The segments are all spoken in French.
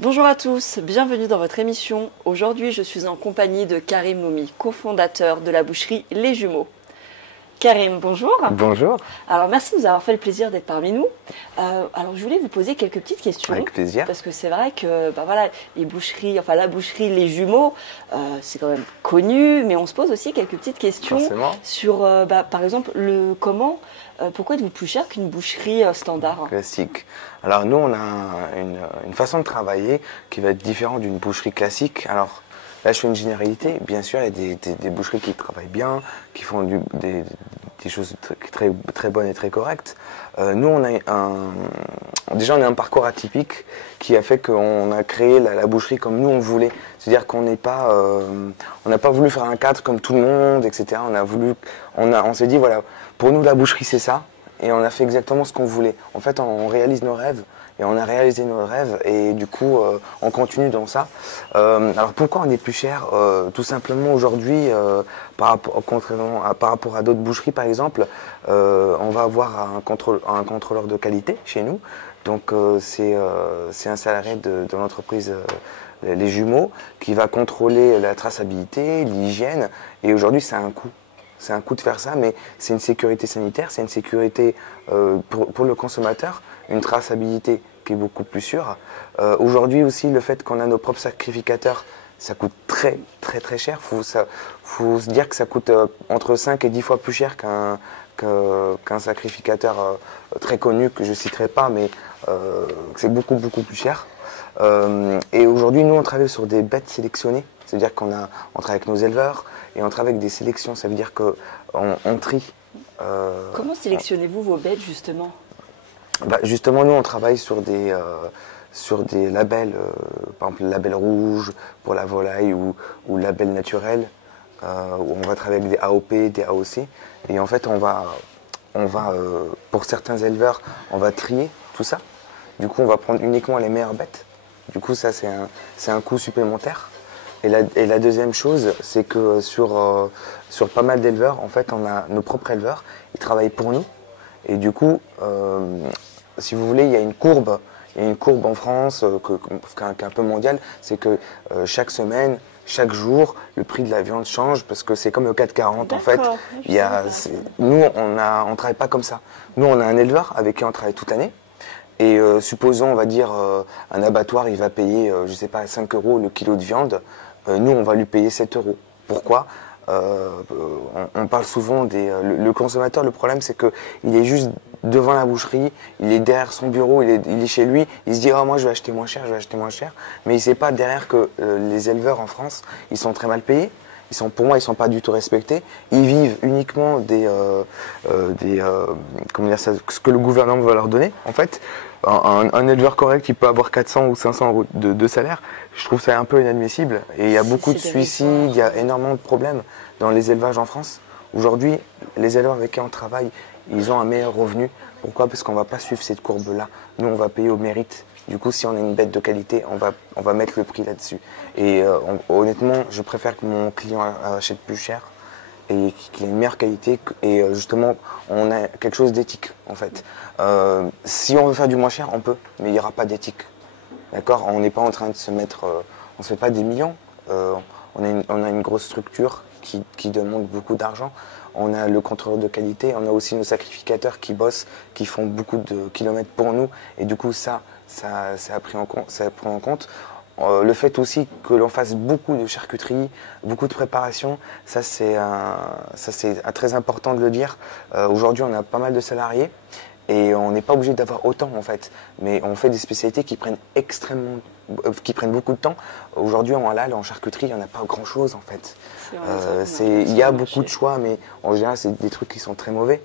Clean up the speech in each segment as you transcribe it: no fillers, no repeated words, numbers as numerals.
Bonjour à tous, bienvenue dans votre émission. Aujourd'hui, je suis en compagnie de Karim Moumi, cofondateur de la boucherie Les Jumeaux. Karim, bonjour. Bonjour. Alors, merci de nous avoir fait le plaisir d'être parmi nous. Alors, je voulais vous poser quelques petites questions. Avec plaisir. Parce que c'est vrai que, voilà, les boucheries, enfin la boucherie Les Jumeaux, c'est quand même connu, mais on se pose aussi quelques petites questions sur, par exemple, pourquoi êtes-vous plus cher qu'une boucherie standard? Classique. Alors nous, on a une façon de travailler qui va être différente d'une boucherie classique. Alors là, je fais une généralité. Bien sûr, il y a des boucheries qui travaillent bien, qui font des choses très bonnes et très correctes. Nous, on a un parcours atypique qui a fait qu'on a créé la boucherie comme nous on voulait. C'est-à-dire qu'on n'a pas voulu faire un cadre comme tout le monde, etc. On s'est dit voilà, pour nous la boucherie c'est ça, et on a fait exactement ce qu'on voulait. En fait, on réalise nos rêves. Et on a réalisé nos rêves et du coup on continue dans ça. Alors pourquoi on est plus cher? Tout simplement aujourd'hui par rapport à d'autres boucheries par exemple, on va avoir un contrôleur de qualité chez nous. Donc c'est un salarié de l'entreprise Les Jumeaux qui va contrôler la traçabilité, l'hygiène, et aujourd'hui c'est un coût. C'est un coût de faire ça, mais c'est une sécurité sanitaire, c'est une sécurité pour le consommateur, une traçabilité qui est beaucoup plus sûre. Aujourd'hui aussi, le fait qu'on a nos propres sacrificateurs, ça coûte très cher. Faut se dire que ça coûte entre 5 et 10 fois plus cher qu'un sacrificateur très connu, que je ne citerai pas, mais c'est beaucoup plus cher. Et aujourd'hui, nous, on travaille sur des bêtes sélectionnées. C'est-à-dire qu'on travaille avec nos éleveurs et on travaille avec des sélections. Ça veut dire qu'on trie. Comment sélectionnez-vous vos bêtes justement? Justement, nous, on travaille sur des labels, par exemple le label rouge pour la volaille ou label naturel, où on va travailler avec des AOP, des AOC. Et en fait, on va pour certains éleveurs, on va trier tout ça. Du coup, on va prendre uniquement les meilleures bêtes. Du coup, ça, c'est un coût supplémentaire. Et la deuxième chose, c'est que sur pas mal d'éleveurs, en fait, on a nos propres éleveurs, ils travaillent pour nous. Et du coup, si vous voulez, il y a une courbe en France qui est un peu mondiale, c'est que chaque semaine, chaque jour, le prix de la viande change parce que c'est comme le 4,40 en fait. Nous, on travaille pas comme ça. Nous, on a un éleveur avec qui on travaille toute l'année. Et supposons, on va dire, un abattoir, il va payer, je sais pas, 5 € le kilo de viande. Nous, on va lui payer 7 €. Pourquoi? On parle souvent le consommateur. Le problème, c'est qu'il est juste devant la boucherie, il est derrière son bureau, il est chez lui. Il se dit oh, moi, je vais acheter moins cher, Mais il ne sait pas derrière que les éleveurs en France, ils sont très mal payés. Pour moi, ils sont pas du tout respectés. Ils vivent uniquement comment dire ça, ce que le gouvernement va leur donner. En fait, un éleveur correct, il peut avoir 400 ou 500 € de salaire. Je trouve ça un peu inadmissible. Et il y a beaucoup de suicides, il y a énormément de problèmes dans les élevages en France. Aujourd'hui, les éleveurs avec qui on travaille, ils ont un meilleur revenu. Pourquoi? Parce qu'on ne va pas suivre cette courbe-là. Nous, on va payer au mérite. Du coup, si on a une bête de qualité, on va mettre le prix là-dessus. Et honnêtement, je préfère que mon client achète plus cher et qu'il ait une meilleure qualité. Et justement, on a quelque chose d'éthique, en fait. Si on veut faire du moins cher, on peut, mais il n'y aura pas d'éthique. D'accord? On n'est pas en train de se mettre... on ne se fait pas des millions. On a une grosse structure qui demande beaucoup d'argent. On a le contrôleur de qualité, on a aussi nos sacrificateurs qui bossent, qui font beaucoup de kilomètres pour nous. Et du coup, ça a pris en compte. Le fait aussi que l'on fasse beaucoup de charcuterie, beaucoup de préparation, ça c'est très important de le dire. Aujourd'hui, on a pas mal de salariés et on n'est pas obligé d'avoir autant en fait. Mais on fait des spécialités qui prennent beaucoup de temps. Aujourd'hui, en halal, en charcuterie, il n'y en a pas grand-chose en fait. Il y a beaucoup de choix, mais en général, c'est des trucs qui sont très mauvais.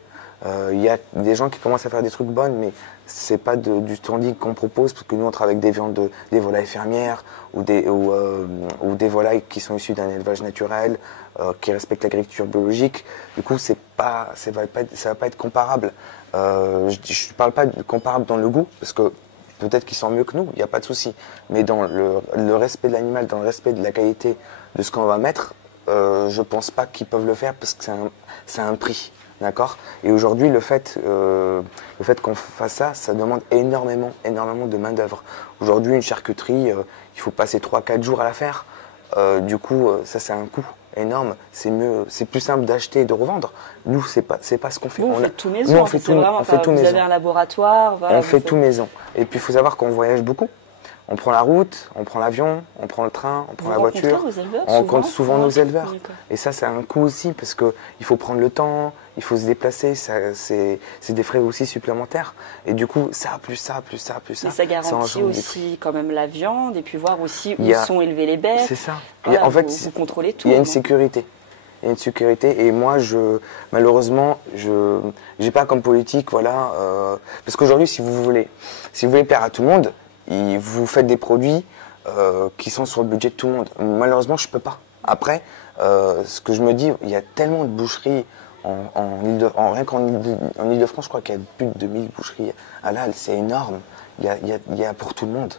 Il y a des gens qui commencent à faire des trucs bonnes, mais c'est pas du standing qu'on propose, parce que nous on travaille avec des viandes des volailles fermières ou des volailles qui sont issues d'un élevage naturel, qui respectent l'agriculture biologique. Du coup, ça va pas être comparable. Je parle pas de comparable dans le goût, parce que peut-être qu'ils sont mieux que nous, il n'y a pas de souci. Mais dans le respect de l'animal, dans le respect de la qualité de ce qu'on va mettre, je pense pas qu'ils peuvent le faire parce que c'est un prix. D'accord. Et aujourd'hui, le fait qu'on fasse ça, ça demande énormément de main-d'œuvre. Aujourd'hui, une charcuterie, il faut passer 3-4 jours à la faire. Du coup, ça, c'est un coût énorme. C'est plus simple d'acheter et de revendre. Nous, c'est pas ce qu'on fait. Vous faites tout maison. Nous, on fait tout maison. Vous avez un laboratoire. Voilà, on fait tout maison. Et puis, il faut savoir qu'on voyage beaucoup. On prend la route, on prend l'avion, on prend le train, on prend la voiture. On rencontre souvent nos éleveurs. Et ça, c'est un coût aussi parce qu'il faut prendre le temps, il faut se déplacer. C'est des frais aussi supplémentaires. Et du coup, ça, plus ça, plus ça, plus ça. Et ça garantit aussi quand même la viande et puis voir aussi où sont élevées les bêtes. C'est ça. Voilà, en fait, vous contrôlez tout. Il y a une sécurité. Il y a une sécurité. Et moi, malheureusement, je n'ai pas comme politique, voilà. Parce qu'aujourd'hui, si vous voulez plaire à tout le monde, vous faites des produits qui sont sur le budget de tout le monde. Malheureusement, je ne peux pas. Après, ce que je me dis, il y a tellement de boucheries rien qu'en Ile-de-France, je crois qu'il y a plus de 2000 boucheries halal. C'est énorme. Il y a pour tout le monde.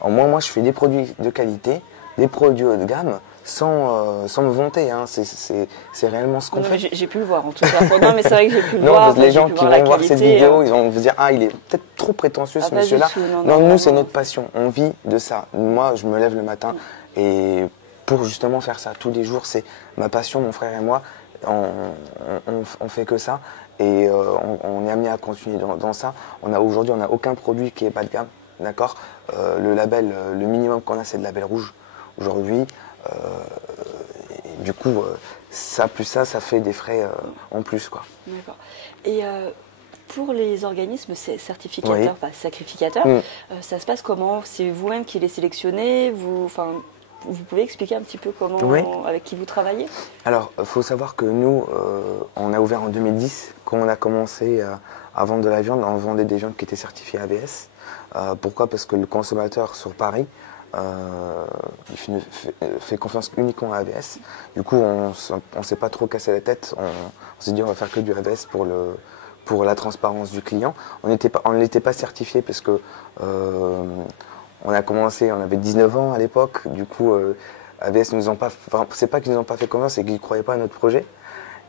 Alors moi, je fais des produits de qualité, des produits haut de gamme, sans me vanter. Hein. C'est réellement ce qu'on fait. J'ai pu le voir en tout cas. Non, mais c'est vrai que j'ai pu le voir. Les gens qui vont voir cette vidéo, ils vont se dire il est peut-être trop prétentieux ce monsieur-là. Non, nous, c'est notre passion. On vit de ça. Moi, je me lève le matin et pour justement faire ça tous les jours, c'est ma passion, mon frère et moi. On fait que ça et on est amené à continuer dans ça. Aujourd'hui, on n'a aucun produit qui est bas de gamme. D'accord. Le label, le minimum qu'on a, c'est le label rouge. Aujourd'hui, du coup, ça plus ça fait des frais en plus, quoi. D'accord. Et pour les organismes certificateurs, enfin sacrificateurs, ça se passe comment? C'est vous-même qui les sélectionnez? Vous pouvez expliquer un petit peu avec qui vous travaillez? Alors, il faut savoir que nous, on a ouvert en 2010. Quand on a commencé à vendre de la viande, on vendait des viandes qui étaient certifiées AVS. Pourquoi? Parce que le consommateur sur Paris il fait confiance uniquement à AVS. Du coup, on ne s'est pas trop cassé la tête. On s'est dit on va faire que du AVS pour la transparence du client. On ne l'était pas certifié parce que on a commencé, on avait 19 ans à l'époque. Du coup, AVS nous ont pas. Enfin, c'est pas qu'ils nous ont pas fait confiance, c'est qu'ils ne croyaient pas à notre projet.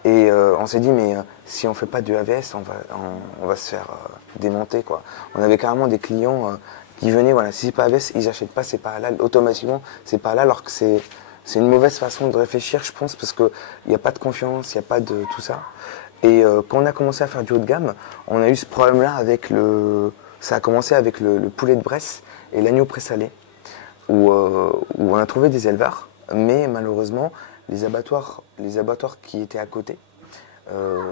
Et on s'est dit mais si on fait pas du AVS, on va se faire démonter, quoi. On avait carrément des clients qui venaient, voilà, si c'est pas AVS, ils achètent pas, c'est pas halal. Automatiquement, c'est pas halal, alors que c'est une mauvaise façon de réfléchir, je pense, parce qu'il n'y a pas de confiance, il n'y a pas de tout ça. Et quand on a commencé à faire du haut de gamme, on a eu ce problème-là ça a commencé avec le poulet de Bresse et l'agneau présalé, où on a trouvé des éleveurs, mais malheureusement, les abattoirs qui étaient à côté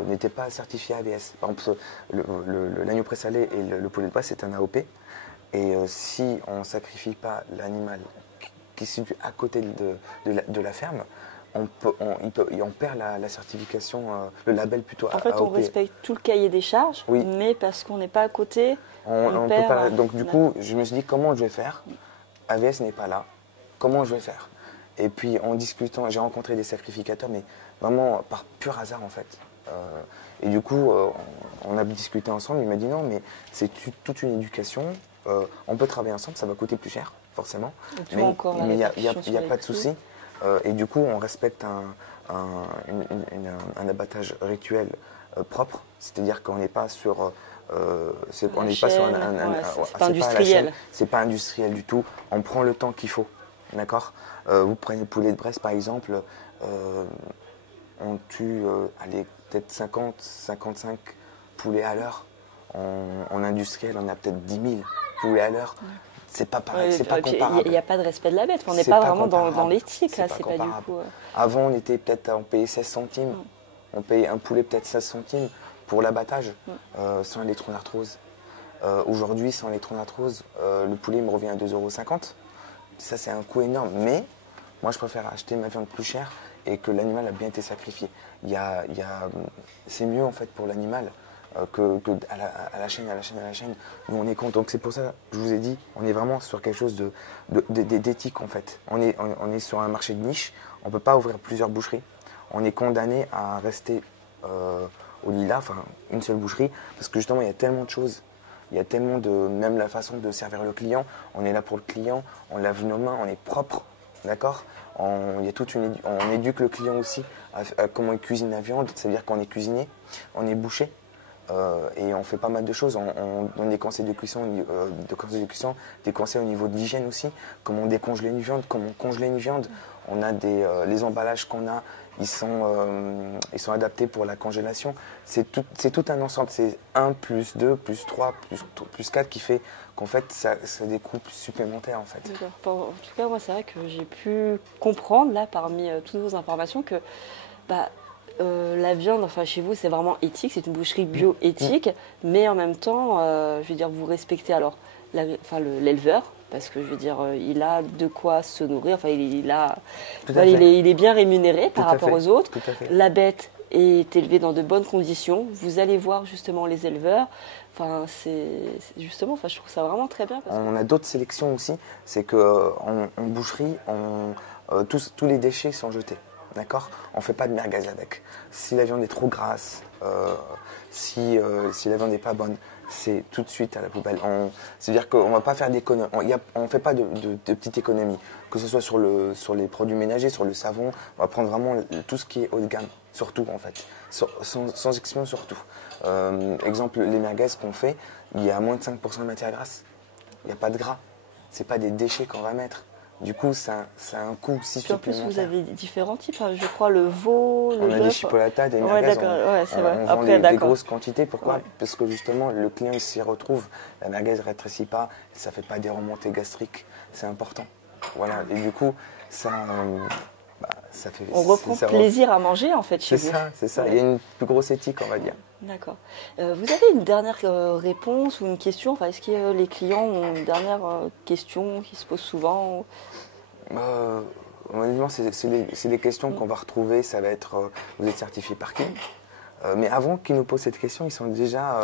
n'étaient pas certifiés AVS. Par exemple, l'agneau présalé et le poulet de Bresse, c'est un AOP. Et si on ne sacrifie pas l'animal qui se situe à côté de la ferme, on perd la certification, le label plutôt AOP. En fait, on respecte tout le cahier des charges, mais parce qu'on n'est pas à côté, on perd. Peut pas, donc du coup, je me suis dit comment je vais faire. AVS n'est pas là. Comment je vais faire? Et puis en discutant, j'ai rencontré des sacrificateurs, mais vraiment par pur hasard en fait. Et du coup, on a discuté ensemble. Il m'a dit non, mais c'est toute une éducation. On peut travailler ensemble, ça va coûter plus cher, forcément. Mais il n'y a pas de souci. Et du coup, on respecte un abattage rituel propre. C'est-à-dire qu'on n'est pas sur... c'est pas industriel. C'est pas industriel du tout. On prend le temps qu'il faut. D'accord. Vous prenez le poulet de Bresse, par exemple. On tue, peut-être 50, 55 poulets à l'heure. En industriel, on a peut-être 10 000 poulets à l'heure. C'est pas pareil, c'est pas comparable. Il n'y a pas de respect de la bête. On n'est pas vraiment dans l'éthique, là. C'est pas du coup. Avant, on était peut-être à en payer 16 centimes. On payait un poulet peut-être 16 centimes pour l'abattage, sans électron d'arthrose. Aujourd'hui, sans électron d'arthrose, le poulet me revient à 2,50 €. Ça, c'est un coût énorme. Mais moi, je préfère acheter ma viande plus chère et que l'animal a bien été sacrifié. C'est mieux, en fait, pour l'animal que à la chaîne. Nous, on est contre. Donc, c'est pour ça, je vous ai dit, on est vraiment sur quelque chose d'éthique, en fait. On est sur un marché de niche. On ne peut pas ouvrir plusieurs boucheries. On est condamné à rester au Lila, enfin, une seule boucherie, parce que justement, il y a tellement de choses. Il y a tellement même la façon de servir le client. On est là pour le client, on lave nos mains, on est propre, d'accord. on éduque le client aussi à comment il cuisine la viande, c'est-à-dire qu'on est cuisinier, on est boucher. Et on fait pas mal de choses, on donne des conseils de cuisson, des conseils au niveau de l'hygiène aussi, comment décongeler une viande, comment congeler une viande. On a les emballages qu'on a, ils sont adaptés pour la congélation. C'est tout un ensemble, c'est 1 plus 2 plus 3 plus 4 qui fait qu'en fait ça des coûts supplémentaires en fait. En tout cas moi c'est vrai que j'ai pu comprendre là parmi toutes vos informations que la viande, enfin chez vous, c'est vraiment éthique, c'est une boucherie bio-éthique, mais en même temps, je veux dire, vous respectez alors l'éleveur, parce que je veux dire, il a de quoi se nourrir, enfin il est bien rémunéré par rapport aux autres. La bête est élevée dans de bonnes conditions. Vous allez voir justement les éleveurs. Enfin, justement, je trouve ça vraiment très bien. On a d'autres sélections aussi, c'est qu'en boucherie, tous les déchets sont jetés. D'accord ? On ne fait pas de merguez avec. Si la viande est trop grasse, si la viande n'est pas bonne, c'est tout de suite à la poubelle. C'est-à-dire qu'on ne va pas faire d'économie. On ne fait pas de petites économies. Que ce soit sur les produits ménagers, sur le savon, on va prendre vraiment tout ce qui est haut de gamme. Surtout en fait. Sans exception surtout. Exemple, les merguez qu'on fait, il y a moins de 5% de matière grasse. Il n'y a pas de gras. Ce n'est pas des déchets qu'on va mettre. Du coup, ça a un coût si supplémentaire. En plus, vous avez différents types. Je crois le veau, le bœuf. On a des chipolatas, des merguez. On vend des grosses quantités. Pourquoi ? Parce que justement, le client s'y retrouve. La merguez ne rétrécit pas. Ça ne fait pas des remontées gastriques. C'est important. Voilà. Et du coup, ça fait... On reprend plaisir à manger, en fait, chez vous. C'est ça. Ouais. Il y a une plus grosse éthique, on va dire. D'accord. Vous avez une dernière réponse ou une question ? Enfin, est-ce que les clients ont une dernière question qui se pose souvent ? Honnêtement, c'est les questions qu'on va retrouver. Ça va être vous êtes certifié par qui ? Mais avant qu'ils nous posent cette question, ils sont déjà...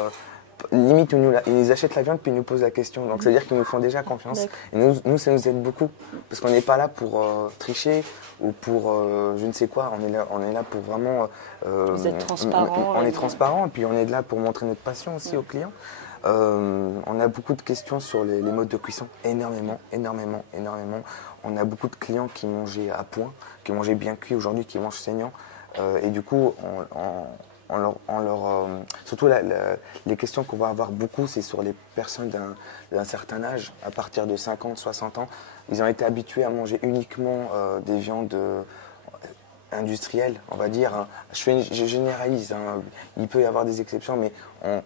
limite, ils achètent la viande puis ils nous posent la question. Donc, c'est-à-dire qu'ils nous font déjà confiance. Et nous, ça nous aide beaucoup. Parce qu'on n'est pas là pour tricher ou pour je ne sais quoi. On est là pour vraiment... Vous êtes transparent. On est transparent et puis on est là pour montrer notre passion aussi aux clients. On a beaucoup de questions sur les modes de cuisson. Énormément. On a beaucoup de clients qui mangeaient à point, qui mangeaient bien cuit aujourd'hui, qui mangent saignant. Et du coup, surtout les questions qu'on va avoir beaucoup, c'est sur les personnes d'un certain âge, à partir de 50, 60 ans. Ils ont été habitués à manger uniquement des viandes industrielles, on va dire. Je généralise, il peut y avoir des exceptions, mais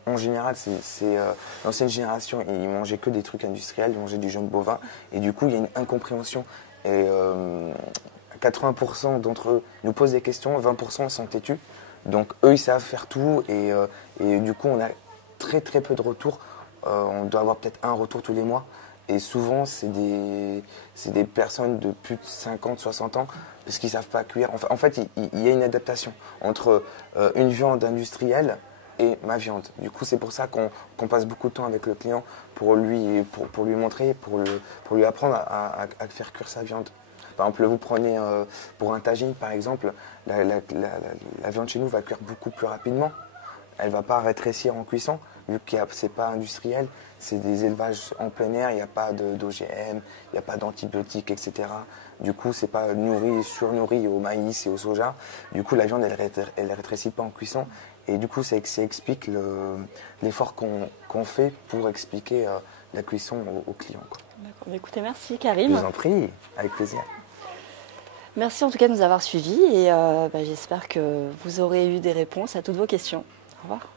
en général, c'est l'ancienne génération, ils mangeaient que des trucs industriels, ils mangeaient du jaune bovin, et du coup, il y a une incompréhension. Et 80% d'entre eux nous posent des questions, 20% sont têtus. Donc eux, ils savent faire tout et du coup, on a très très peu de retours. On doit avoir peut-être un retour tous les mois. Et souvent, c'est des personnes de plus de 50, 60 ans parce qu'ils ne savent pas cuire. En fait, il y a une adaptation entre une viande industrielle et ma viande. Du coup, c'est pour ça qu'on passe beaucoup de temps avec le client pour lui montrer, pour lui apprendre à faire cuire sa viande. Par exemple, vous prenez pour un tagine, par exemple, la viande chez nous va cuire beaucoup plus rapidement. Elle ne va pas rétrécir en cuisson, vu que ce n'est pas industriel. C'est des élevages en plein air, il n'y a pas d'OGM, il n'y a pas d'antibiotiques, etc. Du coup, ce n'est pas surnourri au maïs et au soja. Du coup, la viande, elle ne rétrécit pas en cuisson. Et du coup, ça explique l'effort qu'on fait pour expliquer la cuisson aux clients. D'accord. Écoutez, merci Karim. Je vous en prie, avec plaisir. Merci en tout cas de nous avoir suivis et j'espère que vous aurez eu des réponses à toutes vos questions. Au revoir.